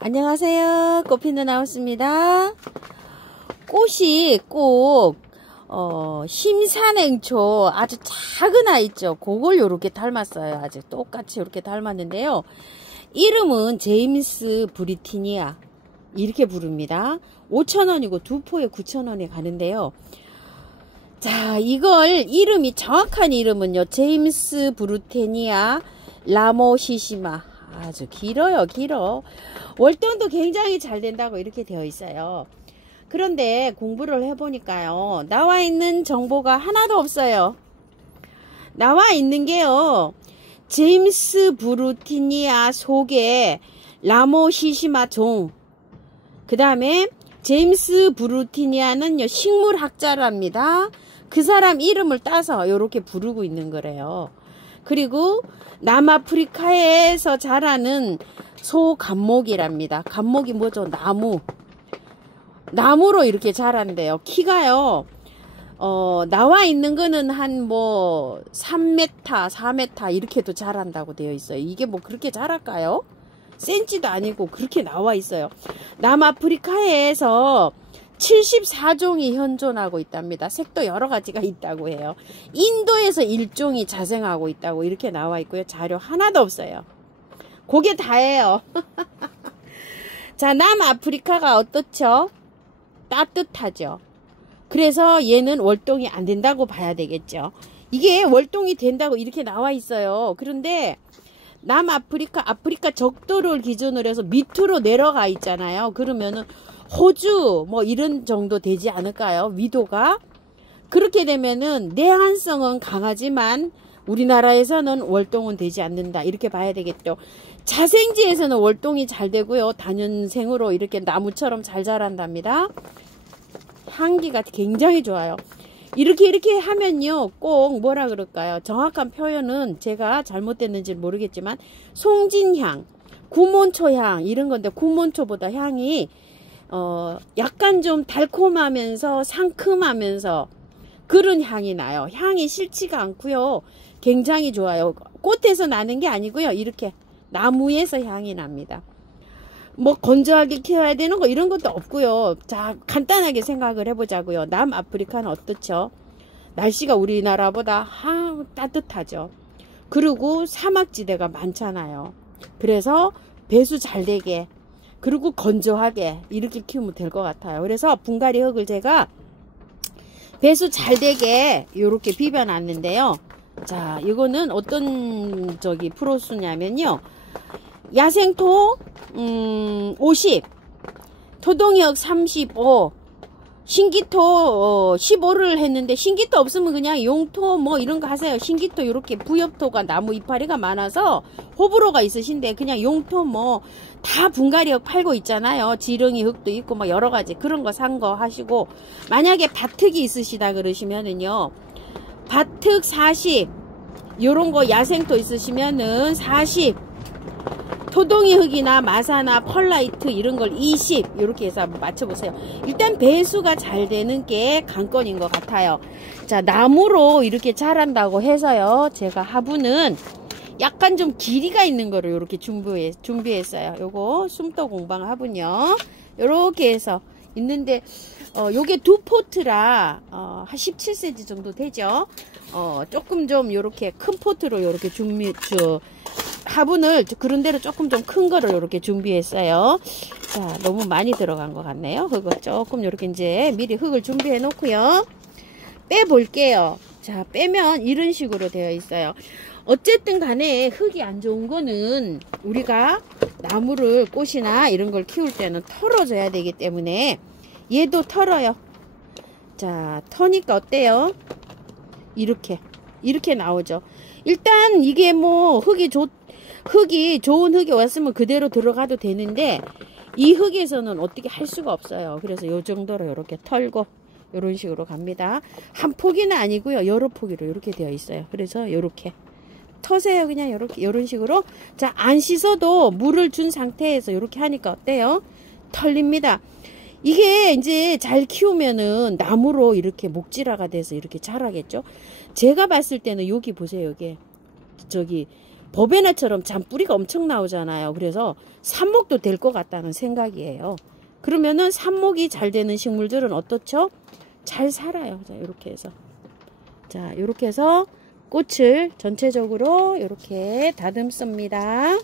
안녕하세요. 꽃피는 하우스입니다. 꽃이 꼭 심산행초 아주 작은 아이 있죠. 그걸 요렇게 닮았어요. 아주 똑같이 이렇게 닮았는데요. 이름은 제임스 브루티니아 이렇게 부릅니다. 5,000원이고 두 포에 9,000원에 가는데요. 자, 이걸 이름이 정확한 이름은요. 제임스 브루티니아 라모시시마. 아주 길어요. 길어. 월등도 굉장히 잘 된다고 이렇게 되어 있어요. 그런데 공부를 해보니까요. 나와 있는 정보가 하나도 없어요. 나와 있는 게요. 제임스 브루티니아 속에 라모시시마 종. 그 다음에 제임스 브루티니아는요. 식물학자랍니다. 그 사람 이름을 따서 이렇게 부르고 있는 거래요. 그리고 남아프리카에서 자라는 소감목이랍니다. 감목이 뭐죠? 나무로 이렇게 자란대요. 키가요. 나와 있는 거는 한 뭐 3m, 4m 이렇게도 자란다고 되어 있어요. 이게 뭐 그렇게 자랄까요? 센치도 아니고 그렇게 나와 있어요. 남아프리카에서 74종이 현존하고 있답니다. 색도 여러 가지가 있다고 해요. 인도에서 1종이 자생하고 있다고 이렇게 나와 있고요. 자료 하나도 없어요. 그게 다예요. 자, 남아프리카가 어떻죠? 따뜻하죠. 그래서 얘는 월동이 안 된다고 봐야 되겠죠. 이게 월동이 된다고 이렇게 나와 있어요. 그런데 아프리카 적도를 기준으로 해서 밑으로 내려가 있잖아요. 그러면은 호주 뭐 이런 정도 되지 않을까요? 위도가. 그렇게 되면은 내한성은 강하지만 우리나라에서는 월동은 되지 않는다. 이렇게 봐야 되겠죠. 자생지에서는 월동이 잘 되고요. 다년생으로 이렇게 나무처럼 잘 자란답니다. 향기가 굉장히 좋아요. 이렇게 하면요. 꼭 뭐라 그럴까요? 정확한 표현은 제가 잘못됐는지 모르겠지만 송진향, 구몬초향 이런 건데 구몬초보다 향이 약간 좀 달콤하면서 상큼하면서 그런 향이 나요. 향이 싫지가 않고요. 굉장히 좋아요. 꽃에서 나는 게 아니고요. 이렇게 나무에서 향이 납니다. 뭐 건조하게 키워야 되는 거 이런 것도 없고요. 자, 간단하게 생각을 해보자고요. 남아프리카는 어떻죠? 날씨가 우리나라보다 따뜻하죠. 그리고 사막지대가 많잖아요. 그래서 배수 잘 되게 그리고 건조하게 이렇게 키우면 될 것 같아요. 그래서 분갈이 흙을 제가 배수 잘 되게 이렇게 비벼놨는데요. 자, 이거는 어떤 프로수냐면요. 야생토 50, 토동력 35, 신기토 15를 했는데 신기토 없으면 그냥 용토 뭐 이런 거 하세요. 신기토 이렇게 부엽토가 나무 이파리가 많아서 호불호가 있으신데 그냥 용토 뭐 다 분갈이 흙 팔고 있잖아요. 지렁이 흙도 있고 뭐 여러 가지 그런 거 산 거 하시고 만약에 밭흙이 있으시다 그러시면은요. 밭흙 40 요런 거 야생토 있으시면은 40 토동이 흙이나 마사나 펄라이트 이런 걸 20 이렇게 해서 한번 맞춰보세요. 일단 배수가 잘 되는 게 관건인 것 같아요. 자, 나무로 이렇게 자란다고 해서요. 제가 화분은 약간 좀 길이가 있는 거를 이렇게 준비했어요. 요거 숨도 공방 화분요. 요렇게 해서 있는데 요게 두 포트라 한 17cm 정도 되죠. 조금 좀 요렇게 큰 포트로 요렇게 화분을 그런 대로 조금 좀 큰 거를 이렇게 준비했어요. 자, 너무 많이 들어간 것 같네요. 흙을 조금 이렇게 이제 미리 흙을 준비해 놓고요. 빼 볼게요. 자, 빼면 이런 식으로 되어 있어요. 어쨌든 간에 흙이 안 좋은 거는 우리가 나무를 꽃이나 이런 걸 키울 때는 털어줘야 되기 때문에 얘도 털어요. 자, 터니까 어때요? 이렇게 나오죠. 일단 이게 뭐 흙이 좋은 흙이 왔으면 그대로 들어가도 되는데 이 흙에서는 어떻게 할 수가 없어요. 그래서 요 정도로 이렇게 털고 이런 식으로 갑니다. 한 포기는 아니고요. 여러 포기로 이렇게 되어 있어요. 그래서 이렇게 터세요. 그냥 이런 식으로. 자, 안 씻어도 물을 준 상태에서 이렇게 하니까 어때요? 털립니다. 이게 이제 잘 키우면은 나무로 이렇게 목질화가 돼서 이렇게 자라겠죠. 제가 봤을 때는 여기 보세요. 여기 버베나처럼 잔뿌리가 엄청 나오잖아요. 그래서 삽목도 될 것 같다는 생각이에요. 그러면은 삽목이 잘 되는 식물들은 어떻죠? 잘 살아요. 자, 이렇게 해서. 자, 이렇게 해서 꽃을 전체적으로 이렇게 다듬습니다.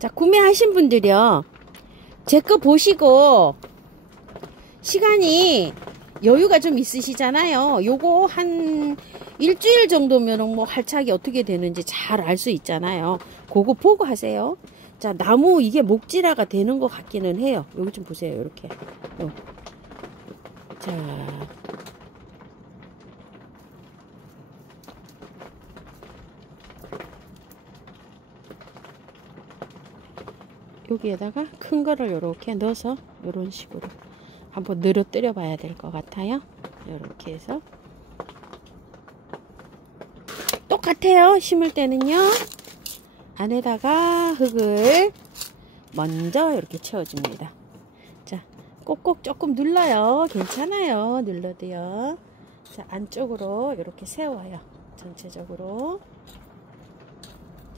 자, 구매하신 분들이요. 제 거 보시고 시간이 여유가 좀 있으시잖아요. 요거 한 일주일 정도면 뭐 활착이 어떻게 되는지 잘 알 수 있잖아요. 그거 보고 하세요. 자, 나무 이게 목질화가 되는 것 같기는 해요. 여기 좀 보세요. 이렇게. 자. 여기에다가 큰 거를 이렇게 넣어서 이런 식으로 한번 늘어뜨려 봐야 될 것 같아요. 이렇게 해서 똑같아요. 심을 때는요, 안에다가 흙을 먼저 이렇게 채워줍니다. 자, 꼭꼭 조금 눌러요. 괜찮아요. 눌러도요. 자, 안쪽으로 이렇게 세워요. 전체적으로.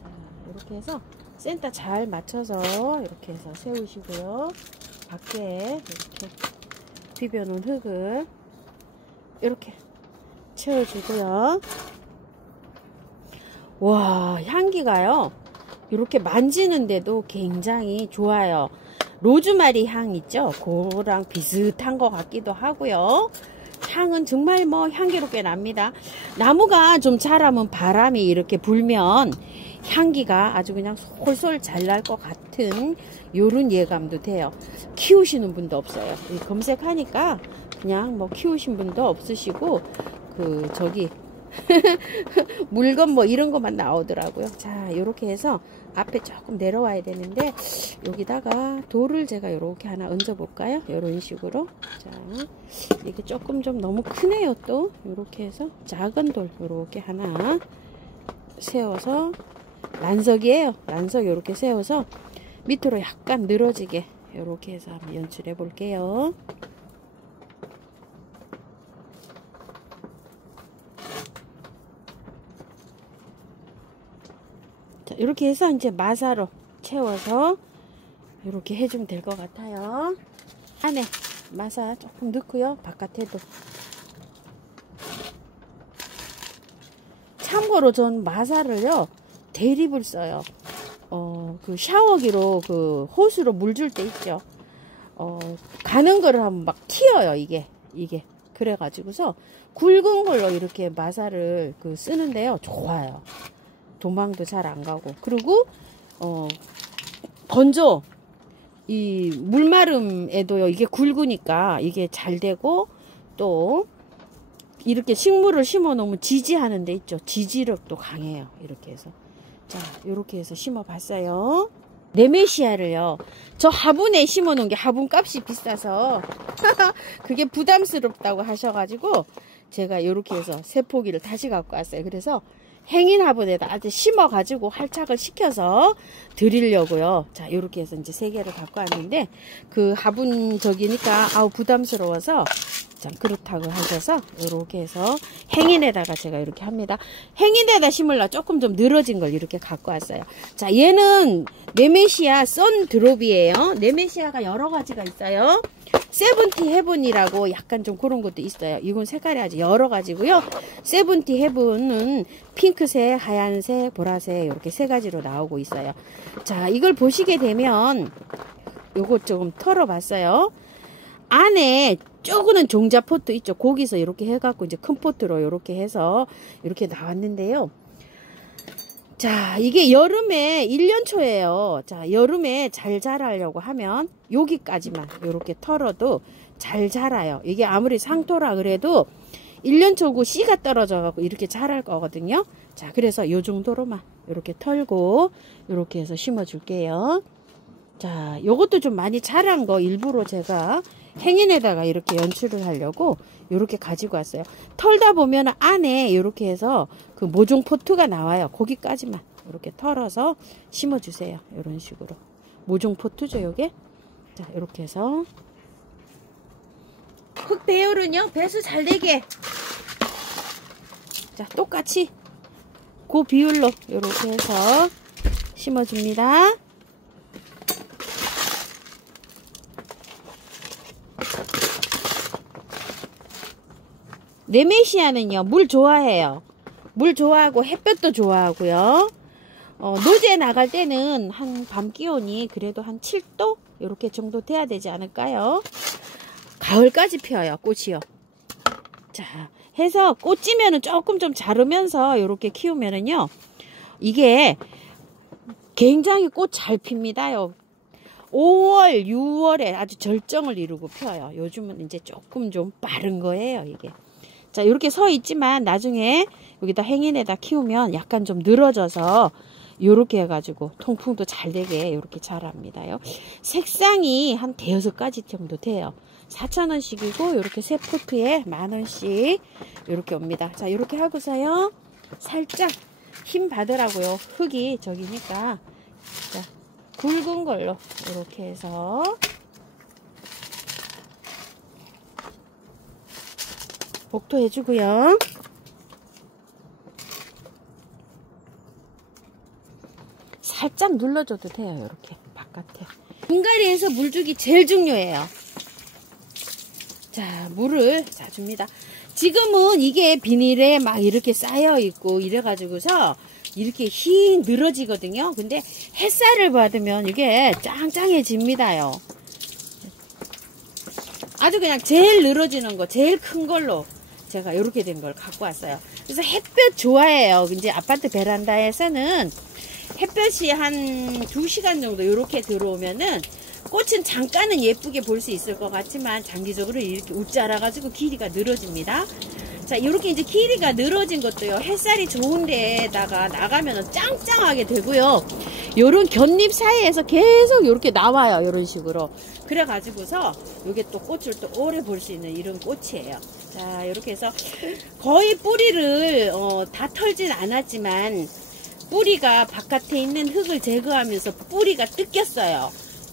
자, 이렇게 해서 센터 잘 맞춰서 이렇게 해서 세우시고요. 밖에 이렇게 비벼놓은 흙을 이렇게 채워주고요. 와, 향기가요. 이렇게 만지는데도 굉장히 좋아요. 로즈마리 향 있죠? 그거랑 비슷한 것 같기도 하고요. 향은 정말 뭐 향기롭게 납니다. 나무가 좀 자라면 바람이 이렇게 불면 향기가 아주 그냥 솔솔 잘 날 것 같은 요런 예감도 돼요. 키우시는 분도 없어요. 검색하니까 그냥 뭐 키우신 분도 없으시고 저기 물건 뭐 이런 것만 나오더라고요. 자, 이렇게 해서 앞에 조금 내려와야 되는데 여기다가 돌을 제가 이렇게 하나 얹어 볼까요? 이런 식으로. 자, 이게 조금 좀 너무 크네요. 또 이렇게 해서 작은 돌 이렇게 하나 세워서, 란석이에요. 란석 이렇게 세워서 밑으로 약간 늘어지게 이렇게 해서 한번 연출해 볼게요. 자, 이렇게 해서 이제 마사로 채워서 이렇게 해주면 될 것 같아요. 안에 마사 조금 넣고요. 바깥에도. 참고로 전 마사를요, 대립을 써요. 그 샤워기로 그 호스로 물 줄 때 있죠. 가는 거를 하면 막 튀어요, 이게. 그래가지고서 굵은 걸로 이렇게 마사를 쓰는데요. 좋아요. 도망도 잘 안 가고. 그리고, 건조. 이 물마름에도요, 이게 굵으니까 이게 잘 되고, 또, 이렇게 식물을 심어 놓으면 지지하는 데 있죠. 지지력도 강해요. 이렇게 해서. 자, 이렇게 해서 심어 봤어요. 네메시아를요, 저 화분에 심어 놓은 게 화분 값이 비싸서 그게 부담스럽다고 하셔가지고 제가 이렇게 해서 세 포기를 다시 갖고 왔어요. 그래서 행인 화분에다 아주 심어 가지고 활착을 시켜서 드리려고요. 자, 이렇게 해서 이제 세 개를 갖고 왔는데 그 화분 저기니까 아우 부담스러워서 참 그렇다고 하셔서 이렇게 해서 행인에다가 제가 이렇게 합니다. 행인에다 심으려 조금 좀 늘어진 걸 이렇게 갖고 왔어요. 자, 얘는 네메시아 선 드롭이에요. 네메시아가 여러 가지가 있어요. 세븐티 헤븐이라고 약간 좀 그런 것도 있어요. 이건 색깔이 아주 여러 가지고요. 세븐티 헤븐은 핑크색, 하얀색, 보라색 이렇게 세 가지로 나오고 있어요. 자, 이걸 보시게 되면 요거 조금 털어봤어요. 안에 쪼그는 종자 포트 있죠. 거기서 이렇게 해갖고 이제 큰 포트로 이렇게 해서 이렇게 나왔는데요. 자, 이게 여름에 1년 초예요. 자, 여름에 잘 자라려고 하면 여기까지만 이렇게 털어도 잘 자라요. 이게 아무리 상토라 그래도 1년 초고 씨가 떨어져 갖고 이렇게 자랄 거거든요. 자, 그래서 요 정도로만 이렇게 털고 이렇게 해서 심어 줄게요. 자, 요것도 좀 많이 자란 거 일부러 제가 행인에다가 이렇게 연출을 하려고 이렇게 가지고 왔어요. 털다 보면 안에 이렇게 해서 그 모종 포트가 나와요. 거기까지만 이렇게 털어서 심어 주세요. 이런 식으로. 모종 포트죠, 요게. 자, 이렇게 해서 흙 배열은요, 배수 잘 되게. 자, 똑같이 그 비율로 이렇게 해서 심어줍니다. 네메시아는요, 물 좋아해요. 물 좋아하고 햇볕도 좋아하고요. 노지에 나갈 때는 한 밤 기온이 그래도 한 7도 이렇게 정도 돼야 되지 않을까요? 가을까지 피어요, 꽃이요. 자, 해서 꽃지면은 조금 좀 자르면서 이렇게 키우면은요, 이게 굉장히 꽃 잘 핍니다요. 5월, 6월에 아주 절정을 이루고 펴요. 요즘은 이제 조금 좀 빠른 거예요, 이게. 자, 이렇게 서 있지만 나중에 여기다 행인에다 키우면 약간 좀 늘어져서 요렇게 해가지고 통풍도 잘 되게 이렇게 자랍니다요. 색상이 한 대여섯 가지 정도 돼요. 4,000원씩이고 이렇게 세 포트에 10,000원씩 이렇게 옵니다. 자, 이렇게 하고서요, 살짝 힘 받으라고요. 흙이 저기니까. 자, 굵은 걸로 이렇게 해서 복토 해주고요. 살짝 눌러줘도 돼요. 이렇게 바깥에. 분갈이에서 물주기 제일 중요해요. 자, 물을 줍니다. 지금은 이게 비닐에 막 이렇게 쌓여 있고 이래가지고서 이렇게 흰 늘어지거든요. 근데 햇살을 받으면 이게 짱짱해집니다요. 아주 그냥 제일 늘어지는 거, 제일 큰 걸로 제가 이렇게 된 걸 갖고 왔어요. 그래서 햇볕 좋아해요. 이제 아파트 베란다에서는 햇볕이 한 2시간 정도 이렇게 들어오면은 꽃은 잠깐은 예쁘게 볼 수 있을 것 같지만 장기적으로 이렇게 웃자라가지고 길이가 늘어집니다. 자, 이렇게 이제 길이가 늘어진 것도요, 햇살이 좋은 데에다가 나가면은 짱짱하게 되고요. 요런 곁잎 사이에서 계속 이렇게 나와요. 이런 식으로. 그래가지고서 요게 또 꽃을 또 오래 볼 수 있는 이런 꽃이에요. 자, 이렇게 해서 거의 뿌리를 다 털진 않았지만 뿌리가 바깥에 있는 흙을 제거하면서 뿌리가 뜯겼어요.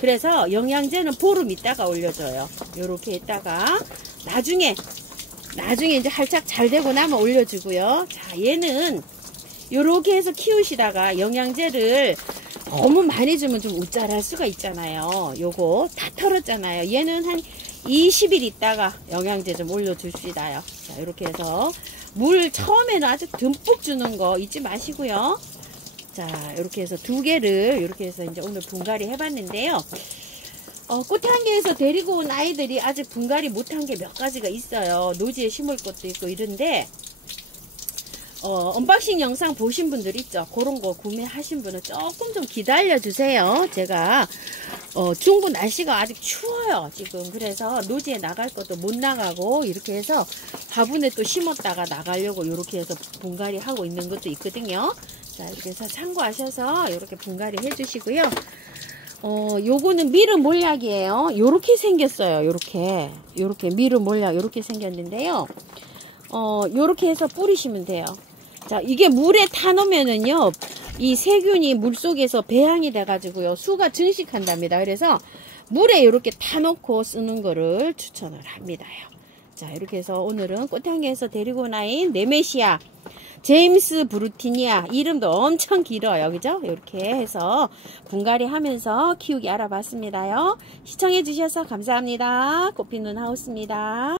그래서 영양제는 보름 있다가 올려줘요. 요렇게 했다가 나중에 이제 활짝 잘 되고 나면 올려주고요. 자, 얘는 요렇게 해서 키우시다가 영양제를 너무 많이 주면 좀 우짤할 수가 있잖아요. 요거 다 털었잖아요. 얘는 한 20일 있다가 영양제 좀 올려줍시다요. 자, 이렇게 해서 물 처음에는 아주 듬뿍 주는 거 잊지 마시고요. 자, 이렇게 해서 2개를 이렇게 해서 이제 오늘 분갈이 해봤는데요. 꽃향기에서 데리고 온 아이들이 아직 분갈이 못한 게 몇 가지가 있어요. 노지에 심을 것도 있고 이런데, 언박싱 영상 보신 분들 있죠? 그런 거 구매하신 분은 조금 좀 기다려주세요. 제가, 중부 날씨가 아직 추워요, 지금. 그래서 노지에 나갈 것도 못 나가고, 이렇게 해서 화분에 또 심었다가 나가려고 이렇게 해서 분갈이 하고 있는 것도 있거든요. 자, 이렇게 해서 참고하셔서 이렇게 분갈이 해주시고요. 요거는 미르 몰약이에요. 요렇게 생겼어요. 요렇게 미르 몰약 요렇게 생겼는데요. 요렇게 해서 뿌리시면 돼요. 자, 이게 물에 타놓으면은요, 이 세균이 물속에서 배양이 돼가지고요, 수가 증식한답니다. 그래서 물에 이렇게 타놓고 쓰는 거를 추천을 합니다요. 자, 이렇게 해서 오늘은 꽃향기에서 데리고 온 아이인 네메시아 제임스 브루티니아, 이름도 엄청 길어요. 그죠? 이렇게 해서 분갈이 하면서 키우기 알아봤습니다요. 시청해 주셔서 감사합니다. 꽃피는 하우스입니다.